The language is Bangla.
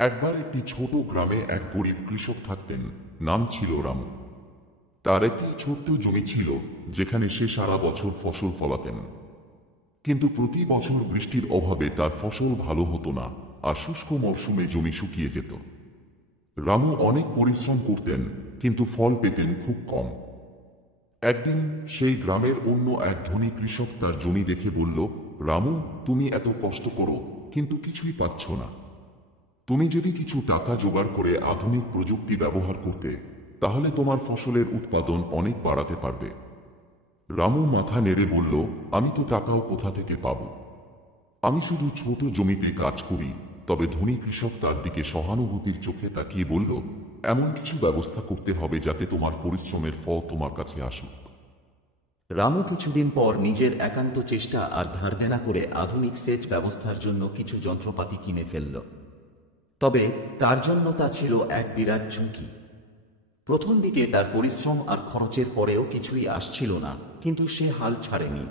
একবার একটি ছোট গ্রামে এক গরিব কৃষক থাকতেন। নাম ছিল রামু। তার একটি ছোট্ট জমি ছিল, যেখানে সে সারা বছর ফসল ফলাতেন। কিন্তু প্রতি বছর বৃষ্টির অভাবে তার ফসল ভালো হতো না, আর শুষ্ক মরশুমে জমি শুকিয়ে যেত। রামু অনেক পরিশ্রম করতেন, কিন্তু ফল পেতেন খুব কম। একদিন সেই গ্রামের অন্য এক ধনী কৃষক তার জমি দেখে বলল, রামু, তুমি এত কষ্ট করো, কিন্তু কিছুই পাচ্ছ না। তুমি যদি কিছু টাকা জোগাড় করে আধুনিক প্রযুক্তি ব্যবহার করতে, তাহলে তোমার ফসলের উৎপাদন অনেক বাড়াতে পারবে। রামু মাথা নেড়ে বলল, আমি তো টাকাও কোথা থেকে পাব? আমি শুধু ছোট জমিতে কাজ করি। তবে ধনী কৃষক তার দিকে সহানুভূতির চোখে তাকিয়ে বলল, এমন কিছু ব্যবস্থা করতে হবে যাতে তোমার পরিশ্রমের ফল তোমার কাছে আসুক। রামু কিছুদিন পর নিজের একান্ত চেষ্টা আর ধার দেনা করে আধুনিক সেচ ব্যবস্থার জন্য কিছু যন্ত্রপাতি কিনে ফেলল। তবে তার জন্য তা ছিল এক বিরাট ঝুঁকি। প্রথম দিকে তার পরিশ্রম আর খরচের পরেও কিছুই আসছিল না, কিন্তু সে হাল ছাড়েনি।